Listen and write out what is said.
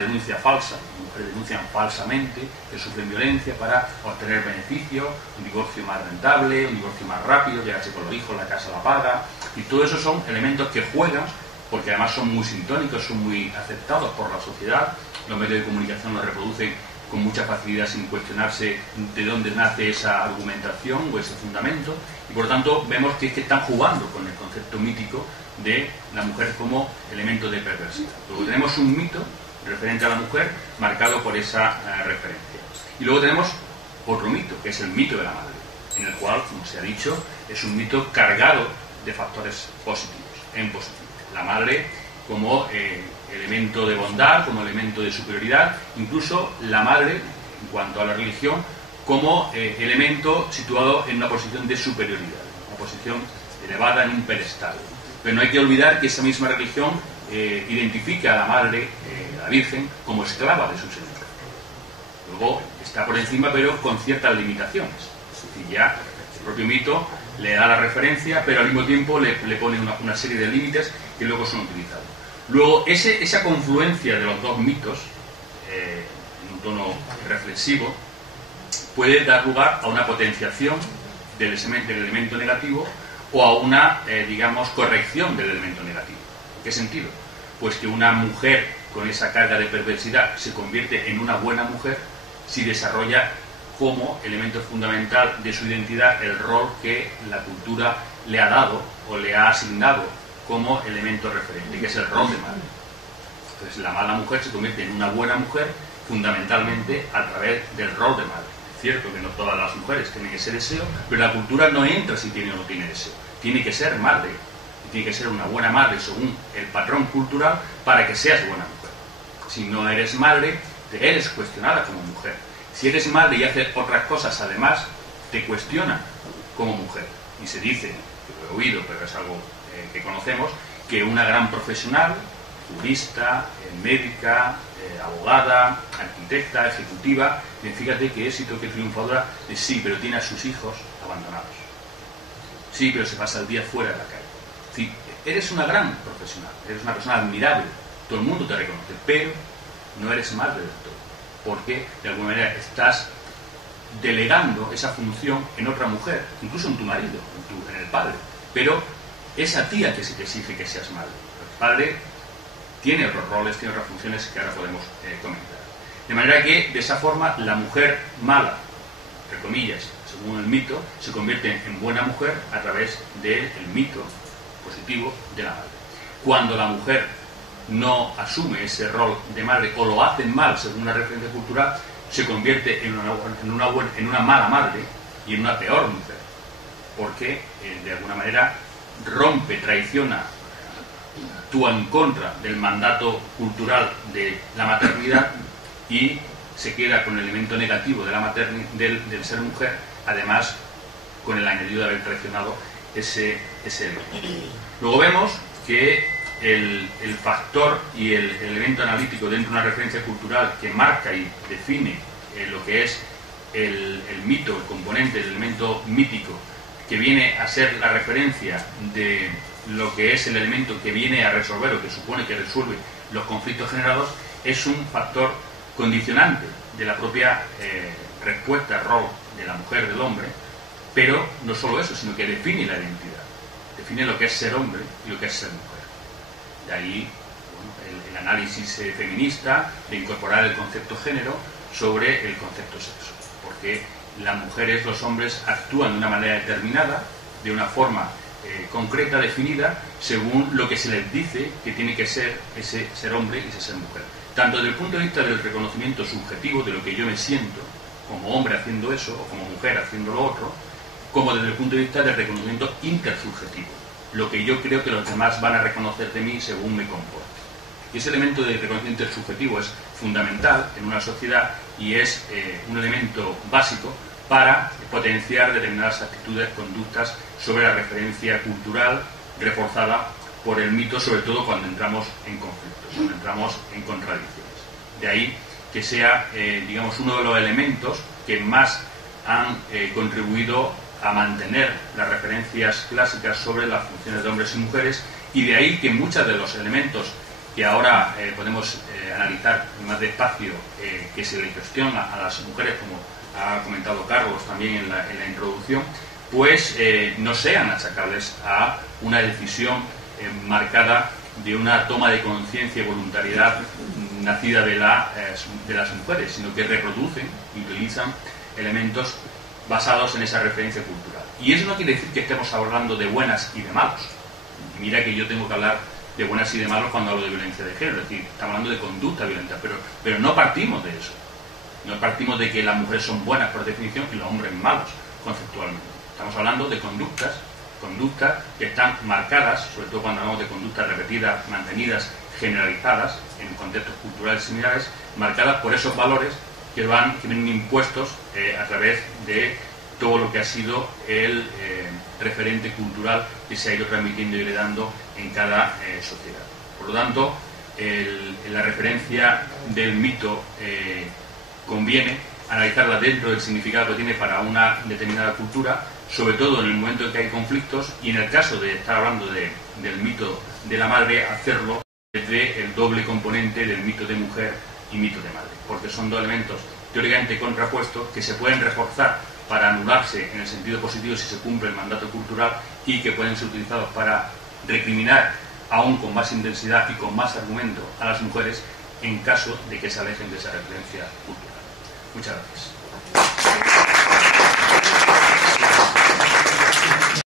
denuncia falsa, mujeres denuncian falsamente que sufren violencia para obtener beneficios, un divorcio más rentable, un divorcio más rápido, quedarse con los hijos, la casa la paga, y todo eso son elementos que juegan, porque además son muy sintónicos, son muy aceptados por la sociedad, los medios de comunicación los reproducen con mucha facilidad sin cuestionarse de dónde nace esa argumentación o ese fundamento, y por lo tanto vemos que es que están jugando con el concepto mítico de la mujer como elemento de perversidad. Luego tenemos un mito referente a la mujer marcado por esa referencia. Y luego tenemos otro mito, que es el mito de la madre, en el cual, como se ha dicho, es un mito cargado de factores positivos, en positivo. La madre como elemento de bondad, como elemento de superioridad, incluso la madre, en cuanto a la religión, como elemento situado en una posición de superioridad, una posición elevada en un pedestal. Pero no hay que olvidar que esa misma religión identifica a la madre, a la Virgen, como esclava de sus hijos. Luego está por encima, pero con ciertas limitaciones. Es decir, ya el propio mito le da la referencia, pero al mismo tiempo le pone una serie de límites que luego son utilizados. Luego, esa confluencia de los dos mitos, en un tono reflexivo, puede dar lugar a una potenciación del elemento negativo o a una, digamos, corrección del elemento negativo. ¿En qué sentido? Pues que una mujer con esa carga de perversidad se convierte en una buena mujer si desarrolla como elemento fundamental de su identidad el rol que la cultura le ha dado o le ha asignado como elemento referente, que es el rol de madre. Entonces la mala mujer se convierte en una buena mujer fundamentalmente a través del rol de madre. Es cierto que no todas las mujeres tienen ese deseo, pero la cultura no entra si tiene o no tiene deseo. Tiene que ser madre, y tiene que ser una buena madre según el patrón cultural para que seas buena mujer. Si no eres madre, te eres cuestionada como mujer. Si eres madre y haces otras cosas, además, te cuestionan como mujer. Y se dice, que lo he oído, pero es algo que conocemos, que una gran profesional, jurista, médica, abogada, arquitecta, ejecutiva, fíjate qué éxito, qué triunfadora, sí, pero tiene a sus hijos abandonados. Sí, pero se pasa el día fuera de la calle. Sí, eres una gran profesional, eres una persona admirable, todo el mundo te reconoce, pero no eres madre del todo, porque de alguna manera estás delegando esa función en otra mujer, incluso en tu marido, en el padre, pero es a ti a que se te exige que seas madre. El padre tiene otros roles, tiene otras funciones que ahora podemos comentar. De manera que, de esa forma, la mujer mala, entre comillas, según el mito, se convierte en buena mujer a través del mito positivo de la madre. Cuando la mujer no asume ese rol de madre o lo hace mal según una referencia cultural, se convierte en una mala madre y en una peor mujer, porque de alguna manera rompe, traiciona, actúa en contra del mandato cultural de la maternidad y se queda con el elemento negativo de del ser mujer, además con el añadido de haber traicionado ese elemento. Luego vemos que el factor y el elemento analítico dentro de una referencia cultural que marca y define lo que es el mito, el componente, el elemento mítico, que viene a ser la referencia de lo que es el elemento que viene a resolver o que supone que resuelve los conflictos generados, es un factor condicionante de la propia respuesta, rol de la mujer, del hombre, pero no solo eso, sino que define la identidad, define lo que es ser hombre y lo que es ser mujer. De ahí el análisis feminista de incorporar el concepto género sobre el concepto sexo, porque las mujeres, los hombres actúan de una manera determinada, de una forma concreta, definida, según lo que se les dice que tiene que ser ese ser hombre y ese ser mujer. Tanto desde el punto de vista del reconocimiento subjetivo, de lo que yo me siento como hombre haciendo eso, o como mujer haciendo lo otro, como desde el punto de vista del reconocimiento intersubjetivo, lo que yo creo que los demás van a reconocer de mí según me comporte. Y ese elemento de reconocimiento intersubjetivo es fundamental en una sociedad y es un elemento básico para potenciar determinadas actitudes, conductas sobre la referencia cultural reforzada por el mito, sobre todo cuando entramos en conflictos, cuando entramos en contradicciones. De ahí que sea, digamos, uno de los elementos que más han contribuido a mantener las referencias clásicas sobre las funciones de hombres y mujeres, y de ahí que muchos de los elementos que ahora podemos analizar más despacio, que se le cuestiona a las mujeres, como ha comentado Carlos también en la introducción, pues no sean achacables a una decisión marcada de una toma de conciencia y voluntariedad nacida de las mujeres, sino que reproducen y utilizan elementos basados en esa referencia cultural. Y eso no quiere decir que estemos hablando de buenas y de malos. Y mira que yo tengo que hablar de buenas y de malos cuando hablo de violencia de género, es decir, estamos hablando de conducta violenta, pero no partimos de eso. No partimos de que las mujeres son buenas por definición y los hombres malos conceptualmente. Estamos hablando de conductas que están marcadas, sobre todo cuando hablamos de conductas repetidas, mantenidas, generalizadas, en contextos culturales similares, marcadas por esos valores que vienen impuestos a través de todo lo que ha sido el referente cultural que se ha ido transmitiendo y heredando en cada sociedad. Por lo tanto, la referencia del mito conviene analizarla dentro del significado que tiene para una determinada cultura, sobre todo en el momento en que hay conflictos, y en el caso de estar hablando del mito de la madre, hacerlo desde el doble componente del mito de mujer y mito de madre, porque son dos elementos teóricamente contrapuestos que se pueden reforzar para anularse en el sentido positivo si se cumple el mandato cultural, y que pueden ser utilizados para recriminar aún con más intensidad y con más argumento a las mujeres en caso de que se alejen de esa referencia cultural. Muchas gracias.